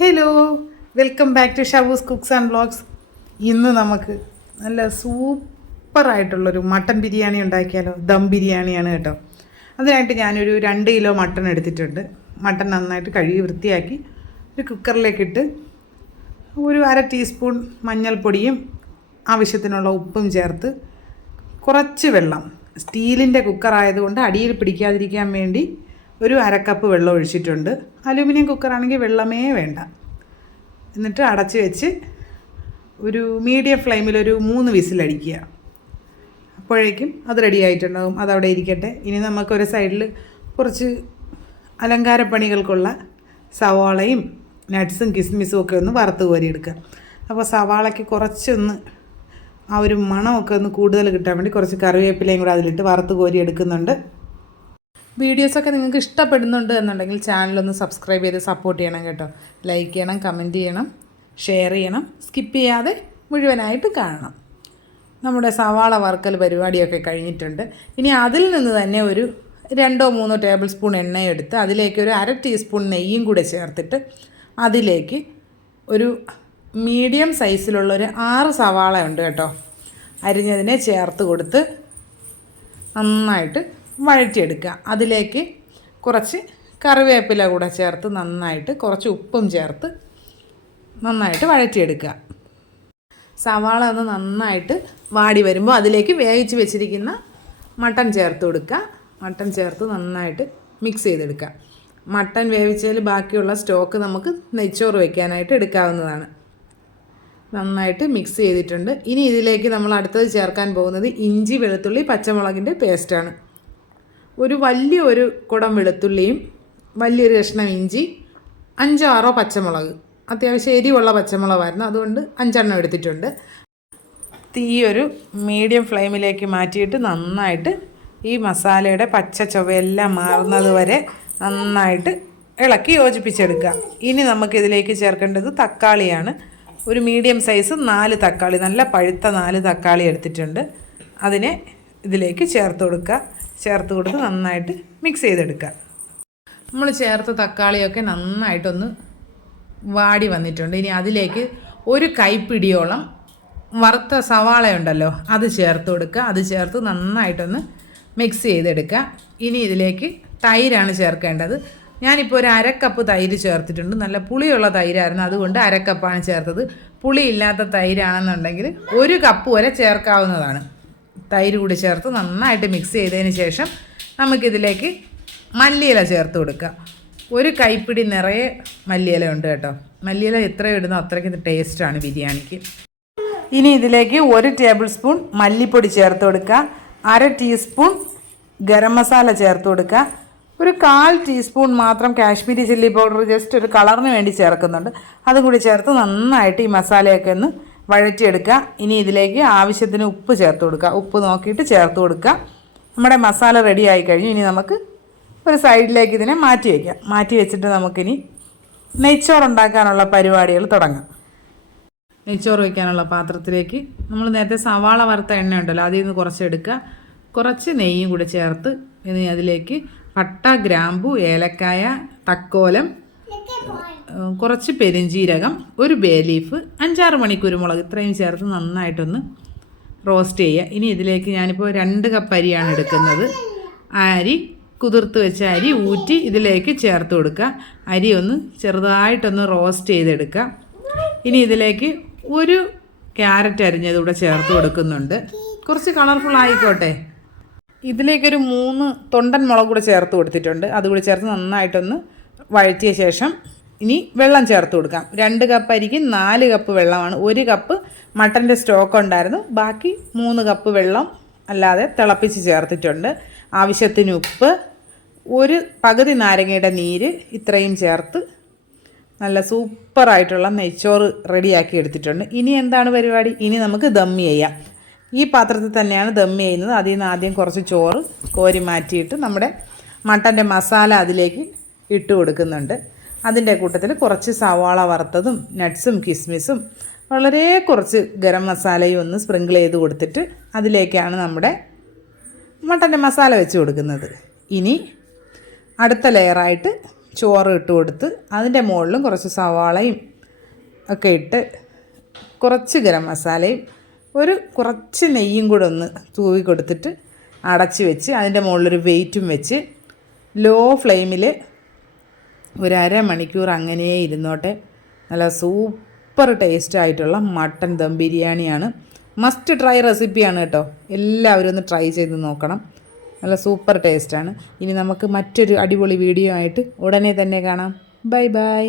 Hello, welcome back to Shavoo's cooks and vlogs. ഇന്ന് നമുക്ക് നല്ല സൂപ്പറായിട്ടുള്ളൊരു മട്ടൻ ബിരിയാണി ഉണ്ടാക്കിയാലോ. ദം ബിരിയാണിയാണ് കേട്ടോ. അതിനായിട്ട് ഞാനൊരു 2 കിലോ മട്ടൺ എടുത്തിട്ടുണ്ട്. മട്ടൺ നന്നായിട്ട് കഴുകി വൃത്തിയാക്കി ഒരു കുക്കറിലേക്കിട്ട് ഒരു 1/2 ടീസ്പൂൺ മഞ്ഞൾപ്പൊടിയും ആവശ്യത്തിനുള്ള ഉപ്പും ചേർത്ത് കുറച്ച് വെള്ളം, സ്റ്റീലിൻ്റെ കുക്കറായതുകൊണ്ട് അടിയിൽ പിടിക്കാതിരിക്കാൻ വേണ്ടി ഒരു 1/2 കപ്പ് വെള്ളം ഒഴിച്ചിട്ടുണ്ട്. അലൂമിനിയം കുക്കറാണെങ്കിൽ വെള്ളമേ വേണ്ട. എന്നിട്ട് അടച്ച് വെച്ച് ഒരു മീഡിയം ഫ്ലെയിമിൽ ഒരു 3 വിസിലടിക്കുക. അപ്പോഴേക്കും അത് റെഡി ആയിട്ടുണ്ടാകും. അതവിടെ ഇരിക്കട്ടെ. ഇനി നമുക്കൊരു സൈഡിൽ കുറച്ച് അലങ്കാരപ്പണികൾക്കുള്ള സവാളയും നട്ട്സും കിസ്മിസും ഒക്കെ ഒന്ന് വറുത്ത് കോരിയെടുക്കുക. അപ്പോൾ സവാളയ്ക്ക് കുറച്ചൊന്ന് ആ ഒരു മണമൊക്കെ ഒന്ന് കൂടുതൽ കിട്ടാൻ വേണ്ടി കുറച്ച് കറിവേപ്പിലയും കൂടെ അതിലിട്ട് വറുത്ത് കോരി എടുക്കുന്നുണ്ട്. വീഡിയോസൊക്കെ നിങ്ങൾക്ക് ഇഷ്ടപ്പെടുന്നുണ്ട് എന്നുണ്ടെങ്കിൽ ചാനലൊന്ന് സബ്സ്ക്രൈബ് ചെയ്ത് സപ്പോർട്ട് ചെയ്യണം കേട്ടോ. ലൈക്ക് ചെയ്യണം, കമൻറ്റ് ചെയ്യണം, ഷെയർ ചെയ്യണം. സ്കിപ്പ് ചെയ്യാതെ മുഴുവനായിട്ട് കാണണം. നമ്മുടെ സവാള വറുക്കൽ പരിപാടിയൊക്കെ കഴിഞ്ഞിട്ടുണ്ട്. ഇനി അതിൽ നിന്ന് തന്നെ ഒരു 2-3 ടേബിൾ സ്പൂൺ എണ്ണയെടുത്ത് അതിലേക്ക് ഒരു 1/2 ടീസ്പൂൺ നെയ്യും കൂടെ ചേർത്തിട്ട് അതിലേക്ക് ഒരു മീഡിയം സൈസിലുള്ളൊരു 6 സവാള ഉണ്ട് കേട്ടോ, അരിഞ്ഞതിനെ ചേർത്ത് കൊടുത്ത് നന്നായിട്ട് വഴറ്റിയെടുക്കുക. അതിലേക്ക് കുറച്ച് കറിവേപ്പില കൂടെ ചേർത്ത് നന്നായിട്ട് കുറച്ച് ഉപ്പും ചേർത്ത് നന്നായിട്ട് വഴറ്റിയെടുക്കുക. സവാള ഒന്ന് നന്നായിട്ട് വാടി വരുമ്പോൾ അതിലേക്ക് വേവിച്ച് വെച്ചിരിക്കുന്ന മട്ടൺ ചേർത്ത് കൊടുക്കുക. മട്ടൺ ചേർത്ത് നന്നായിട്ട് മിക്സ് ചെയ്തെടുക്കുക. മട്ടൺ വേവിച്ചതിൽ ബാക്കിയുള്ള സ്റ്റോക്ക് നമുക്ക് നെയ്ച്ചോറ് വയ്ക്കാനായിട്ട് എടുക്കാവുന്നതാണ്. നന്നായിട്ട് മിക്സ് ചെയ്തിട്ടുണ്ട്. ഇനി ഇതിലേക്ക് നമ്മൾ അടുത്തത് ചേർക്കാൻ പോകുന്നത് ഇഞ്ചി, വെളുത്തുള്ളി, പച്ചമുളകിൻ്റെ പേസ്റ്റാണ്. ഒരു വലിയൊരു കുടം വെളുത്തുള്ളിയും വലിയൊരു കഷ്ണം ഇഞ്ചി, 5-6 പച്ചമുളക്, അത്യാവശ്യം എരിവുള്ള പച്ചമുളകായിരുന്നു, അതുകൊണ്ട് 5 എണ്ണം എടുത്തിട്ടുണ്ട്. തീ ഒരു മീഡിയം ഫ്ലെയിമിലേക്ക് മാറ്റിയിട്ട് നന്നായിട്ട് ഈ മസാലയുടെ പച്ച ചുവയെല്ലാം മാറുന്നത് വരെ നന്നായിട്ട് ഇളക്കി യോജിപ്പിച്ചെടുക്കുക. ഇനി നമുക്കിതിലേക്ക് ചേർക്കേണ്ടത് തക്കാളിയാണ്. ഒരു മീഡിയം സൈസ് 4 തക്കാളി, നല്ല പഴുത്ത 4 തക്കാളി എടുത്തിട്ടുണ്ട്. അതിനെ ഇതിലേക്ക് ചേർത്ത് കൊടുക്കുക. ചേർത്ത് കൊടുത്ത് നന്നായിട്ട് മിക്സ് ചെയ്തെടുക്കുക. നമ്മൾ ചേർത്ത തക്കാളിയൊക്കെ നന്നായിട്ടൊന്ന് വാടി വന്നിട്ടുണ്ട്. ഇനി അതിലേക്ക് ഒരു കൈപ്പിടിയോളം വറുത്ത സവാള ഉണ്ടല്ലോ, അത് ചേർത്ത് കൊടുക്കുക. അത് ചേർത്ത് നന്നായിട്ടൊന്ന് മിക്സ് ചെയ്തെടുക്കുക. ഇനി ഇതിലേക്ക് തൈരാണ് ചേർക്കേണ്ടത്. ഞാനിപ്പോൾ ഒരു 1/2 കപ്പ് തൈര് ചേർത്തിട്ടുണ്ട്. നല്ല പുളിയുള്ള തൈരായിരുന്നു, അതുകൊണ്ട് 1/2 കപ്പാണ് ചേർത്തത്. പുളി ഇല്ലാത്ത തൈരാണെന്നുണ്ടെങ്കിൽ 1 കപ്പ് വരെ ചേർക്കാവുന്നതാണ്. തൈര് കൂടി ചേർത്ത് നന്നായിട്ട് മിക്സ് ചെയ്തതിന് ശേഷം നമുക്കിതിലേക്ക് മല്ലിയില ചേർത്ത് കൊടുക്കുക. ഒരു കൈപ്പിടി നിറയെ മല്ലിയില ഉണ്ട് കേട്ടോ. മല്ലിയില എത്ര ഇടുന്നോ അത്രയ്ക്ക് ടേസ്റ്റാണ് ബിരിയാണിക്ക്. ഇനി ഇതിലേക്ക് 1 ടേബിൾ സ്പൂൺ മല്ലിപ്പൊടി ചേർത്ത് കൊടുക്കുക. 1/2 ടീസ്പൂൺ ഗരം മസാല ചേർത്ത് കൊടുക്കുക. ഒരു 1/4 ടീസ്പൂൺ മാത്രം കാശ്മീരി ചില്ലി പൗഡർ ജസ്റ്റ് ഒരു കളറിന് വേണ്ടി ചേർക്കുന്നുണ്ട്. അതും കൂടി ചേർത്ത് നന്നായിട്ട് ഈ മസാലയൊക്കെ ഒന്ന് വഴറ്റിയെടുക്കുക. ഇനി ഇതിലേക്ക് ആവശ്യത്തിന് ഉപ്പ് ചേർത്ത് കൊടുക്കുക. ഉപ്പ് നോക്കിയിട്ട് ചേർത്ത് കൊടുക്കുക. നമ്മുടെ മസാല റെഡി ആയി കഴിഞ്ഞു. ഇനി നമുക്ക് ഒരു സൈഡിലേക്ക് ഇതിനെ മാറ്റി വയ്ക്കാം. മാറ്റി വെച്ചിട്ട് നമുക്കിനി നെയ്ച്ചോറ് ഉണ്ടാക്കാനുള്ള പരിപാടികൾ തുടങ്ങാം. നെയ്ച്ചോറ് വയ്ക്കാനുള്ള പാത്രത്തിലേക്ക് നമ്മൾ നേരത്തെ സവാള വറുത്ത എണ്ണ ഉണ്ടല്ലോ, അതിൽ നിന്ന് കുറച്ച് എടുക്കുക. കുറച്ച് നെയ്യും കൂടെ ചേർത്ത് ഇനി അതിലേക്ക് പട്ട, ഗ്രാമ്പു, ഏലക്കായ, തക്കോലം, കുറച്ച് പെരിഞ്ജീരകം, ഒരു ബേ ലീഫ്, 5-6 മണി കുരുമുളക്, ഇത്രയും ചേർത്ത് നന്നായിട്ടൊന്ന് റോസ്റ്റ് ചെയ്യുക. ഇനി ഇതിലേക്ക് ഞാനിപ്പോൾ 2 കപ്പ് അരിയാണ് എടുക്കുന്നത്. അരി കുതിർത്ത് വെച്ച അരി ഊറ്റി ഇതിലേക്ക് ചേർത്ത് കൊടുക്കുക. അരി ഒന്ന് ചെറുതായിട്ടൊന്ന് റോസ്റ്റ് ചെയ്തെടുക്കുക. ഇനി ഇതിലേക്ക് ഒരു ക്യാരറ്റ് അരിഞ്ഞതുകൂടെ ചേർത്ത് കൊടുക്കുന്നുണ്ട്. കുറച്ച് കളർഫുൾ ആയിക്കോട്ടെ. ഇതിലേക്കൊരു 3 തൊണ്ടൻ മുളക് കൂടെ ചേർത്ത് കൊടുത്തിട്ടുണ്ട്. അതുകൂടി ചേർത്ത് നന്നായിട്ടൊന്ന് വഴറ്റിയ ശേഷം ഇനി വെള്ളം ചേർത്ത് കൊടുക്കാം. 2 കപ്പ് അരിക്ക് 4 കപ്പ് വെള്ളമാണ്. 1 കപ്പ് മട്ടൻ്റെ സ്റ്റോക്ക് ഉണ്ടായിരുന്നു, ബാക്കി 3 കപ്പ് വെള്ളം അല്ലാതെ തിളപ്പിച്ച് ചേർത്തിട്ടുണ്ട്. ആവശ്യത്തിന് ഉപ്പ്, ഒരു പകുതി നാരങ്ങയുടെ നീര്, ഇത്രയും ചേർത്ത് നല്ല സൂപ്പറായിട്ടുള്ള നെയ്ച്ചോറ് റെഡിയാക്കി എടുത്തിട്ടുണ്ട്. ഇനി എന്താണ് പരിപാടി? ഇനി നമുക്ക് ദം ചെയ്യാം. ഈ പാത്രത്തിൽ തന്നെയാണ് ദം ചെയ്യുന്നത്. അതിൽ നിന്ന് ആദ്യം കുറച്ച് ചോറ് കോരി മാറ്റിയിട്ട് നമ്മുടെ മട്ടൻ്റെ മസാല അതിലേക്ക് ഇട്ട് കൊടുക്കുന്നുണ്ട്. അതിൻ്റെ കൂട്ടത്തിൽ കുറച്ച് സവാള വറുത്തതും നട്ട്സും കിസ്മിസും വളരെ കുറച്ച് ഗരം മസാലയും ഒന്ന് സ്പ്രിങ്കിൾ ചെയ്ത് കൊടുത്തിട്ട് അതിലേക്കാണ് നമ്മുടെ മട്ടൻ്റെ മസാല വെച്ച് കൊടുക്കുന്നത്. ഇനി അടുത്ത ലെയറായിട്ട് ചോറ് ഇട്ട് കൊടുത്ത് അതിൻ്റെ മുകളിലും കുറച്ച് സവാളയും ഒക്കെ ഇട്ട് കുറച്ച് ഗരം മസാലയും കുറച്ച് നെയ്യും കൂടെ ഒന്ന് തൂവി കൊടുത്തിട്ട് അടച്ച് വെച്ച് അതിൻ്റെ മുകളിലൊരു വെയിറ്റും വെച്ച് ലോ ഫ്ലെയിമിൽ ഒരു അരമണിക്കൂർ അങ്ങനെ ഇരുന്നോട്ടെ. നല്ല സൂപ്പർ ടേസ്റ്റായിട്ടുള്ള മട്ടൻ ദം ബിരിയാണിയാണ്. മസ്റ്റ് ട്രൈ റെസിപ്പിയാണ് കേട്ടോ. എല്ലാവരും ഒന്ന് ട്രൈ ചെയ്ത് നോക്കണം. നല്ല സൂപ്പർ ടേസ്റ്റാണ്. ഇനി നമുക്ക് മറ്റൊരു അടിപൊളി വീഡിയോ ആയിട്ട് ഉടനെ തന്നെ കാണാം. Bye bye.